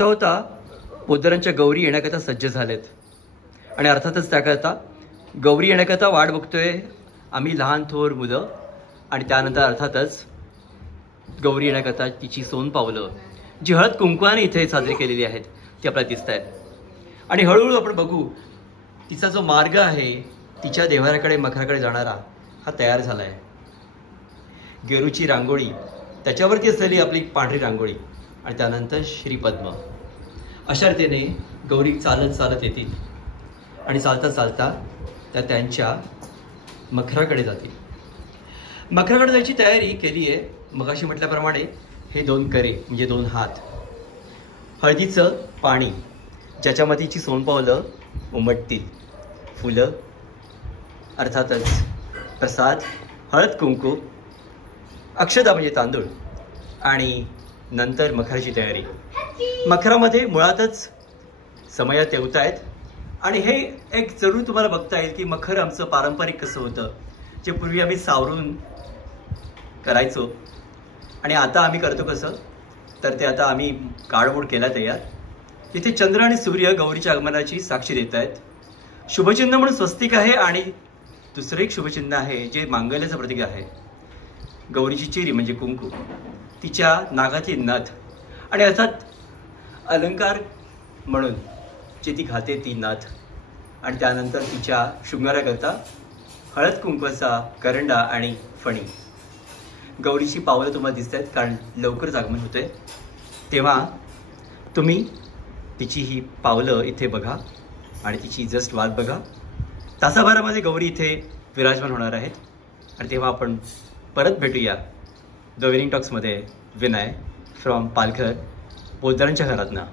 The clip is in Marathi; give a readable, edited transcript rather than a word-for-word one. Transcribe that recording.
होता पोद्दारांच्या गौरी येण्याकरता सज्ज झालेत आणि अर्थातच त्याकरता गौरी येण्याकरता वाट बघतोय आम्ही लहान थोर मुलं. आणि त्यानंतर अर्थातच गौरी येण्याकरता तिची सोनपावलं जी हळद कुंकवाने इथे साजरी केलेली आहेत ती आपल्याला दिसत आहेत. आणि हळूहळू आपण बघू तिचा जो मार्ग आहे तिच्या देव्हाऱ्याकडे मखराकडे जाणारा हा तयार झाला आहे. गेरूची रांगोळी, त्याच्यावरती असलेली आपली पांढरी रांगोळी आणि त्यानंतर श्रीपद्म. अशा रीतीने गौरी चालत चालत येतील आणि चालता चालता त्या त्यांच्या मखराकडे जातील. मखराकडे जायची तयारी केली आहे. मगाशी म्हटल्याप्रमाणे हे दोन करे म्हणजे दोन हात, हळदीचं पाणी ज्याच्यामध्ये तिची सोनपावलं उमटतील, फुलं, अर्थातच प्रसाद, हळद कुंकू, अक्षता म्हणजे तांदूळ आणि नंतर मखराची तयारी. मखरामध्ये मुळातच समयात येवत आहेत आणि हे एक जरूर तुम्हाला बघता येईल की मखर आमचं पारंपरिक कसं होतं, जे पूर्वी आम्ही सावरून करायचो आणि आता आम्ही करतो कसं, तर ते आता आम्ही काळमोड केला तयार. तिथे चंद्र आणि सूर्य गौरीच्या आगमनाची साक्षी देत आहेत. शुभचिन्ह म्हणून स्वस्तिक आहे आणि दुसरं एक शुभचिन्ह आहे जे मांगल्याचं प्रतीक आहे. गौरीची चिरी म्हणजे कुंकू, तिच्या नागातली नथ आणि अर्थात अलंकार म्हणून जे ती घाते ती नथ आणि त्यानंतर तिच्या शृंगाराकरता हळद कुंकवाचा करंडा आणि फणी. गौरीची पावलं तुम्हाला दिसत आहेत कारण लवकरच आगमन होतंय. तेव्हा तुम्ही तिची ही पावलं इथे बघा आणि तिची जस्ट वाट बघा. तासाभरामध्ये गौरी इथे विराजमान होणार आहेत आणि तेव्हा आपण परत भेटूया द विनिंग टॉक्समध्ये. विनय फ्रॉम पालघर, पोद्दारांच्या घरातनं.